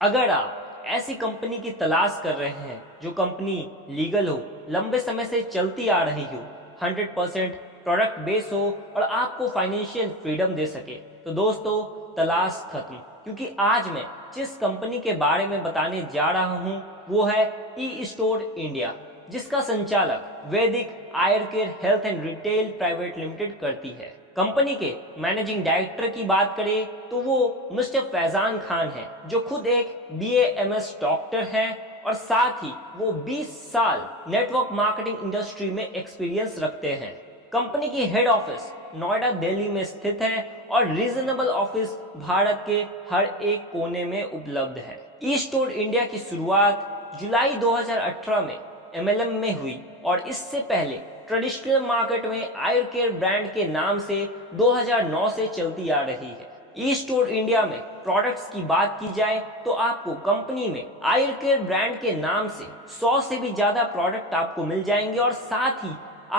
अगर आप ऐसी कंपनी की तलाश कर रहे हैं जो कंपनी लीगल हो, लंबे समय से चलती आ रही हो, 100% प्रोडक्ट बेस हो और आपको फाइनेंशियल फ्रीडम दे सके, तो दोस्तों तलाश खत्म। क्योंकि आज मैं जिस कंपनी के बारे में बताने जा रहा हूं वो है ई स्टोर इंडिया, जिसका संचालक Vaidik Ayur care health and retail private limited करती है। कंपनी के मैनेजिंग डायरेक्टर की बात करें तो वो मिस्टर फैजान खान हैं, जो खुद एक BAMS डॉक्टर हैं और साथ ही वो 20 साल नेटवर्क मार्केटिंग इंडस्ट्री में एक्सपीरियंस रखते हैं। कंपनी की हेड ऑफिस नोएडा दिल्ली में स्थित है और रीजनेबल ऑफिस भारत के हर एक कोने में उपलब्ध है। ई स्टोर इंडिया की शुरुआत जुलाई 2018 में MLM में हुई और इससे पहले ट्रेडिशनल मार्केट में आयुर केयर ब्रांड के नाम से 2009 से चलती आ रही है। ई स्टोर इंडिया में प्रोडक्ट्स की बात की जाए तो आपको कंपनी में आयुर केयर ब्रांड के नाम से 100 से भी ज्यादा प्रोडक्ट आपको मिल जाएंगे और साथ ही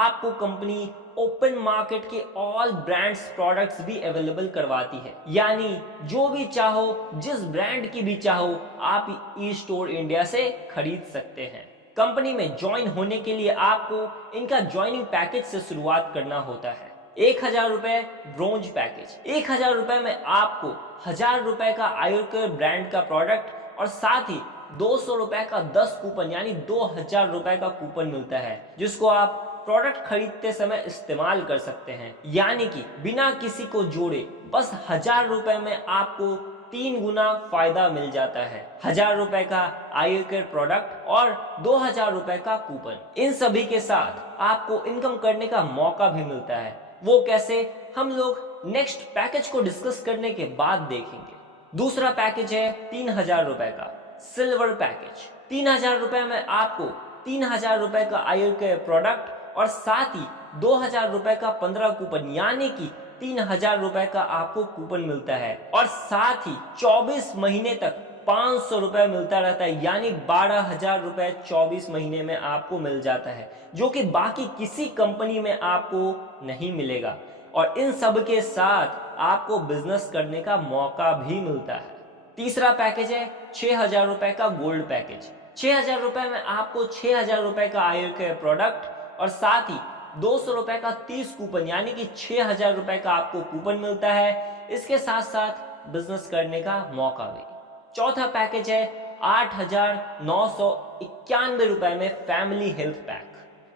आपको कंपनी ओपन मार्केट के ऑल ब्रांड्स प्रोडक्ट्स भी अवेलेबल करवाती है। यानी जो भी चाहो, जिस ब्रांड की भी चाहो, आप ई स्टोर इंडिया से खरीद सकते हैं। कंपनी में ज्वाइन होने के लिए आपको इनका ज्वाइनिंग पैकेज से शुरुआत करना होता है। 1000 रुपए ब्रोंज पैकेज, 1000 रुपए में आपको 1000 रुपए का आयुर केयर ब्रांड का प्रोडक्ट और साथ ही 200 रुपए का 10 कूपन यानी 2000 रुपए का कूपन मिलता है, जिसको आप प्रोडक्ट खरीदते समय इस्तेमाल कर सकते हैं। यानी कि बिना किसी को जोड़े बस 1000 रुपए में आपको 3 गुना फायदा मिल जाता है। 1000 रुपए का आयुर केयर प्रोडक्ट और 2000 रुपए का कूपन। इन सभी के साथ आपको इनकम करने का मौका भी मिलता है। वो कैसे, हम लोग नेक्स्ट पैकेज को डिस्कस करने के बाद देखेंगे। दूसरा पैकेज है 3000 रुपए का सिल्वर पैकेज। 3000 रुपए में आपको 3000 रुपए का आयुर केयर प्रोडक्ट और साथ ही 2000 रुपए का 15 कूपन यानी कि 3000 रुपए का आपको कूपन मिलता है और साथ ही 24 महीने तक 500 रुपए मिलता रहता है, यानी 12,000 रुपए 24 महीने में आपको मिल जाता है, जो कि बाकी किसी कंपनी में आपको नहीं मिलेगा। और इन सब के साथ आपको बिजनेस करने का मौका भी मिलता है। तीसरा पैकेज है 6000 रुपए का गोल्ड पैकेज। 6000 रुपए में आपको 6000 रुपए का आयुर केयर प्रोडक्ट और साथ ही 200 रुपए का 30 कूपन यानी कि 6000 रुपए का आपको कूपन मिलता है। इसके साथ साथ बिजनेस करने का मौका भी। चौथा पैकेज है 8,991 रुपए में फैमिली हेल्थ पैक।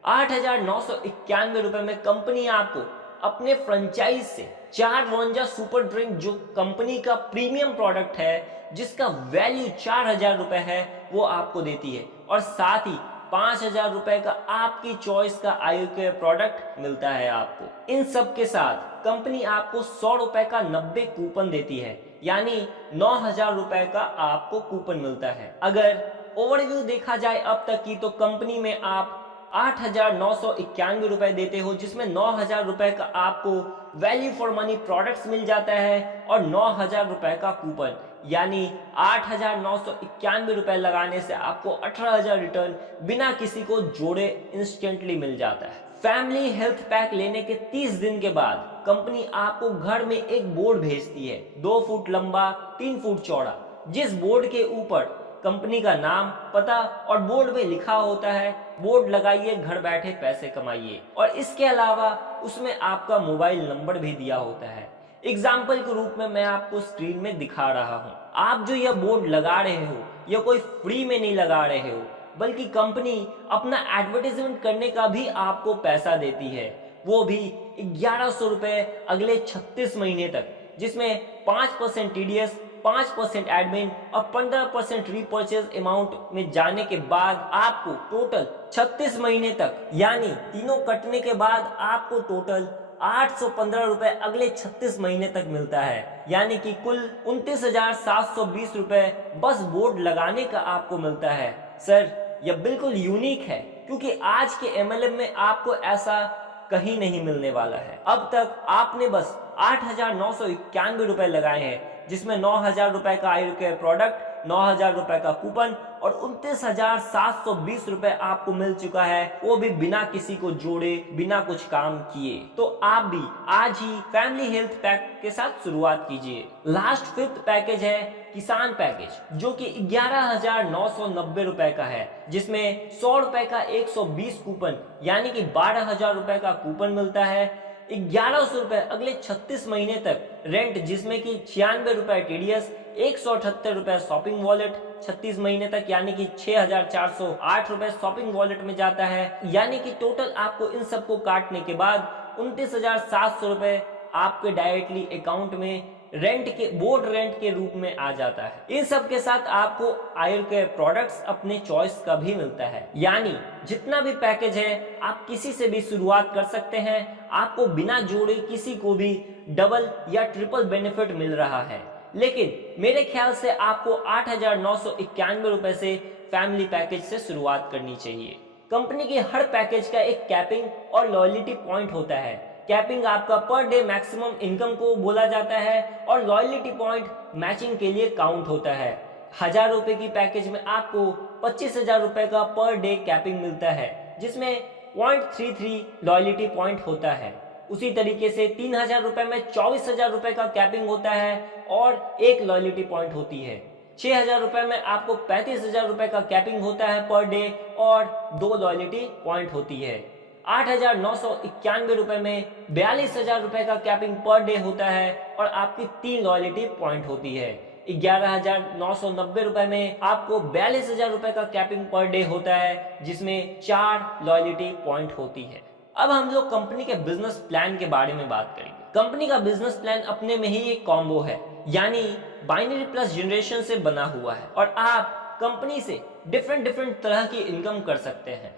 8,991 रुपए में कंपनी आपको अपने फ्रेंचाइज से 4 सुपर ड्रिंक, जो कंपनी का प्रीमियम प्रोडक्ट है जिसका वैल्यू 4000 रुपए है, वो आपको देती है और साथ ही 5000 रुपए का आपकी चॉइस का आयुर केयर प्रोडक्ट मिलता है आपको। इन सब के साथ कंपनी आपको 100 रुपए का 90 कूपन देती है, यानी 9000 रुपए का आपको कूपन मिलता है। अगर ओवरव्यू देखा जाए अब तक की, तो कंपनी में आप 8,991 रुपए देते हो, जिसमें 9000 रुपए का आपको वैल्यू फॉर मनी प्रोडक्ट्स मिल जाता है और 9000 रुपए का कूपन, यानी 8,991 रुपए लगाने से आपको 18,000 रिटर्न बिना किसी को जोड़े इंस्टेंटली मिल जाता है। फैमिली हेल्थ पैक लेने के 30 दिन के बाद कंपनी आपको घर में एक बोर्ड भेजती है, 2 फुट लंबा 3 फुट चौड़ा, जिस बोर्ड के ऊपर कंपनी का नाम, पता और बोर्ड में लिखा होता है बोर्ड लगाइए, घर बैठे पैसे कमाइए। और इसके अलावा उसमें आपका मोबाइल नंबर भी दिया होता है। एग्जाम्पल के रूप में मैं आपको स्क्रीन में दिखा रहा हूं। आप जो यह बोर्ड लगा रहे हो, यह कोई फ्री में नहीं लगा रहे हो, बल्कि कंपनी अपना एडवर्टाइजमेंट करने का भी आपको पैसा देती है, वो भी 1100 रुपए अगले 36 महीने तक, जिसमें 5% TDS, 5% एडमिन और 15% रीपर्चेज अमाउंट में जाने के बाद आपको टोटल 36 महीने तक, यानी तीनों कटने के बाद आपको टोटल 815 रुपए अगले 36 महीने तक मिलता है। यानी कि कुल 29,720 रुपए बस बोर्ड लगाने का आपको मिलता है। सर, यह बिल्कुल यूनिक है, क्योंकि आज के MLM में आपको ऐसा कहीं नहीं मिलने वाला है। अब तक आपने बस 8,991 रुपए लगाए हैं, जिसमें 9000 रुपए का आयुर केयर प्रोडक्ट 9,000 रुपए का कूपन और 29,720 रुपए आपको मिल चुका है, वो भी बिना किसी को जोड़े, बिना कुछ काम किए। तो आप भी आज ही फैमिली हेल्थ पैक के साथ शुरुआत कीजिए। लास्ट 5th पैकेज है किसान पैकेज, जो कि 11,990 रुपए का है, जिसमें 100 रुपए का 120 कूपन यानी कि 12,000 रुपए का कूपन मिलता है। 1,100 रुपए अगले 36 महीने तक रेंट, जिसमें कि 96 रुपए टीडीएस, 178 रुपए शॉपिंग वॉलेट 36 महीने तक यानी कि 6,408 रुपए शॉपिंग वॉलेट में जाता है। यानी कि टोटल आपको इन सबको काटने के बाद 29,700 रुपए आपके डायरेक्टली अकाउंट में बोर्ड रेंट के रूप में आ जाता है। इन सब के साथ आपको आयुर के प्रोडक्ट्स अपने चॉइस का भी मिलता है, यानी जितना भी पैकेज है आप किसी से भी शुरुआत कर सकते हैं। आपको बिना जोड़े किसी को भी डबल या ट्रिपल बेनिफिट मिल रहा है। लेकिन मेरे ख्याल से आपको 8,991 रुपए से फैमिली पैकेज से शुरुआत करनी चाहिए। कंपनी के हर पैकेज का एक कैपिंग और लॉयल्टी पॉइंट होता है। कैपिंग आपका पर डे मैक्सिमम इनकम को बोला जाता है और लॉयल्टी पॉइंट मैचिंग के लिए काउंट होता है। 1,000 रुपए की पैकेज में आपको 25,000 रुपए का पर डे कैपिंग मिलता है, जिसमें 0.33 लॉयल्टी पॉइंट होता है। उसी तरीके से 3,000 रुपए में 24,000 रुपए का कैपिंग होता है और 1 लॉयल्टी पॉइंट होती है। 6,000 रुपए में आपको 35,000 रुपए का कैपिंग होता है पर डे और 2 लॉयल्टी पॉइंट होती है। 8,991 रुपए में 42,000 रुपए का कैपिंग पर डे होता है और आपकी 3 लॉयल्टी पॉइंट होती है। 11,990 रुपए में आपको 42,000 रुपए का कैपिंग पर डे होता है, जिसमें 4 लॉयल्टी पॉइंट होती है। अब हम लोग कंपनी के बिजनेस प्लान के बारे में बात करेंगे। कंपनी का बिजनेस प्लान अपने में ही एक कॉम्बो है, यानी बाइनरी प्लस जनरेशन से बना हुआ है और आप कंपनी से डिफरेंट तरह की इनकम कर सकते हैं।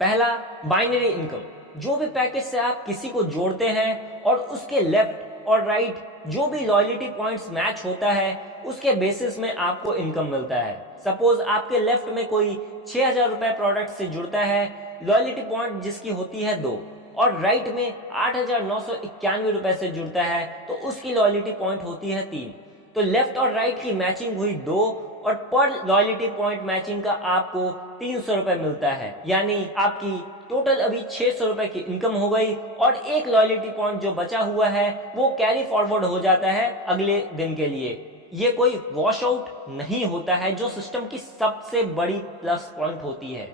पहला, बाइनरी इनकम, जो भी पैकेज से आप किसी को जोड़ते हैं और उसके लेफ्ट और राइट जो भी लॉयल्टी पॉइंट्स मैच होता है उसके बेसिस में आपको इनकम मिलता है। सपोज आपके लेफ्ट में कोई 6,000 रुपए प्रोडक्ट से जुड़ता है, लॉयल्टी पॉइंट जिसकी होती है 2, और राइट में 8,991 रुपए से जुड़ता है तो उसकी लॉयल्टी पॉइंट होती है 3। तो लेफ्ट और राइट की मैचिंग हुई 2 और पर लॉयल्टी पॉइंट मैचिंग का आपको 300 रुपए मिलता है, यानी आपकी टोटल अभी 600 रुपए की इनकम हो गई और 1 लॉयल्टी पॉइंट जो बचा हुआ है वो कैरी फॉरवर्ड हो जाता है अगले दिन के लिए। ये कोई वॉश आउट नहीं होता है, जो सिस्टम की सबसे बड़ी प्लस पॉइंट होती है।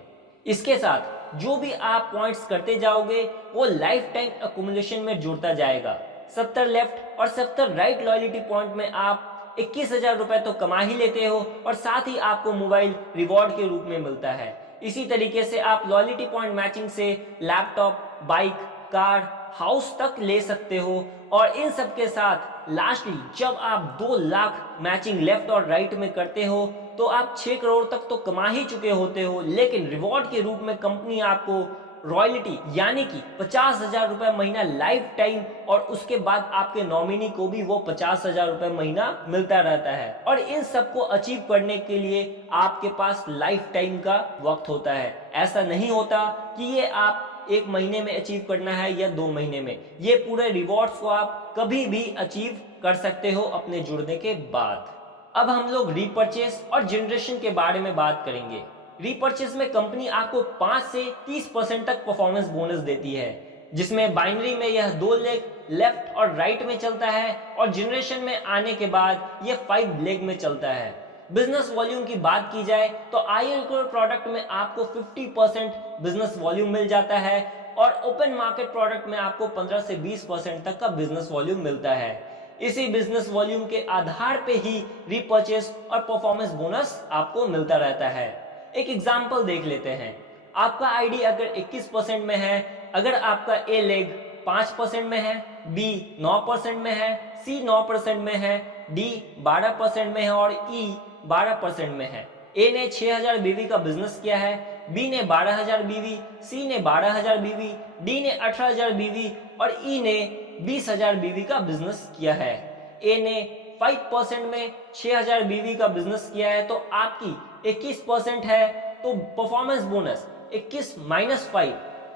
इसके साथ जो भी आप पॉइंट्स करते जाओगे वो लाइफ टाइम अकुमुलेशन में जुड़ता जाएगा। 70 लेफ्ट और 70 राइट लॉयल्टी पॉइंट में आप 21,000 रुपए तो कमा ही लेते हो और साथ ही आपको मोबाइल रिवॉर्ड के रूप में मिलता है। इसी तरीके से आप लॉयल्टी पॉइंट मैचिंग से लैपटॉप, बाइक, कार, हाउस तक ले सकते हो और इन सब के साथ लास्टली जब आप 2 लाख मैचिंग लेफ्ट और राइट में करते हो तो आप 6 करोड़ तक तो कमा ही चुके होते हो। लेकिन रिवॉर्ड के रूप में कंपनी आपको रॉयल्टी यानी कि 50,000 रुपए महीना लाइफ टाइम और उसके बाद आपके नॉमिनी को भी वो 50,000 रुपए महीना मिलता रहता है। और इन सबको अचीव करने के लिए आपके पास लाइफ टाइम का वक्त होता है। ऐसा नहीं होता कि ये आप 1 महीने में अचीव करना है या 2 महीने में। ये पूरे रिवॉर्ड्स को आप कभी भी अचीव कर सकते हो अपने जुड़ने के बाद। अब हम लोग रीपरचेस और जनरेशन के बारे में बात करेंगे। रीपरचेस में कंपनी आपको 5 से 30% तक परफॉर्मेंस बोनस देती है, जिसमें बाइनरी में यह 2 लेग लेफ्ट और राइट में चलता है और जनरेशन में आने के बाद यह 5 लेग में चलता है। बिजनेस वॉल्यूम की बात की जाए तो आईएलको प्रोडक्ट में आपको 50% बिजनेस वॉल्यूम मिल जाता है और ओपन मार्केट प्रोडक्ट में आपको 15 से 20% तक का बिजनेस वॉल्यूम मिलता है। इसी बिजनेस वॉल्यूम के आधार पे ही रीपरचेस और परफॉर्मेंस बोनस आपको मिलता रहता है। एक एग्जांपल देख लेते हैं। आपका आईडी अगर 21% में है, अगर आपका ए लेग 5% में है, बी 9% में है, सी 9% में है, डी 12% में है और ई 12% में है। ए ने 6,000 बीवी का बिजनेस किया है, बी ने 12,000 बीवी, सी ने 12,000 बीवी, डी ने 18,000 बीवी और ई ने 20,000 बीवी का बिजनेस किया है। ए ने 5% में 6,000 बीवी का बिजनेस किया है तो आपकी 21% है, तो परफॉर्मेंस बोनस 21 - 5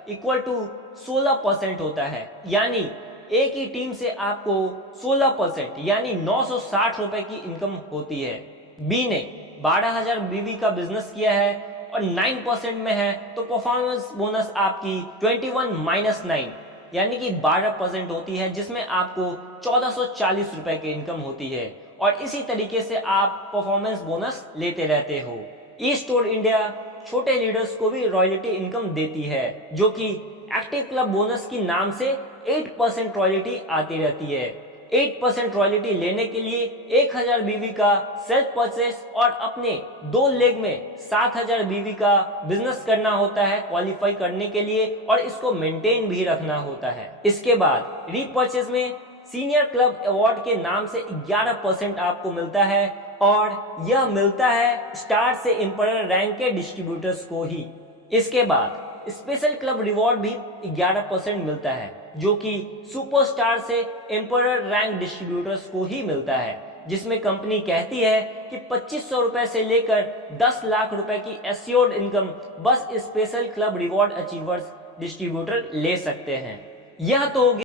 = 16% होता है। यानी एक ही टीम से आपको 16% यानी 960 रुपए की इनकम होती है। बी ने 12,000 बीवी का बिजनेस किया है और 9% में है तो परफॉर्मेंस बोनस आपकी 21-9 यानी कि 12% होती है, जिसमें आपको 1440 रुपए की इनकम होती है और इसी तरीके से आप परफॉर्मेंस बोनस लेते रहते हो। ई स्टोर इंडिया छोटे लीडर्स को भी रॉयल्टी इनकम देती है, जो कि एक्टिव क्लब बोनस की नाम से 8% रॉयल्टी आती रहती है। 8% रॉयल्टी लेने के लिए 1000 बीवी का सेल्फ परचेस और अपने 2 लेग में 7000 बीवी का बिजनेस करना होता है क्वालिफाई करने के लिए, और इसको मेंटेन भी रखना होता है। इसके बाद रीपर्चेस में सीनियर क्लब अवार्ड के नाम से 11% आपको मिलता है और यह मिलता है स्टार से एम्पायर रैंक के डिस्ट्रीब्यूटर्स को ही। इसके बाद स्पेशल क्लब रिवॉर्ड भी 11% मिलता है, जो कि सुपरस्टार से एम्पायर रैंक डिस्ट्रीब्यूटर्स को ही मिलता है, जिसमें कंपनी कहती है कि 2500 रुपए से लेकर 10 लाख रुपए की एश्योर्ड इनकम बस special club reward achievers distributor ले सकते हैं। यह तो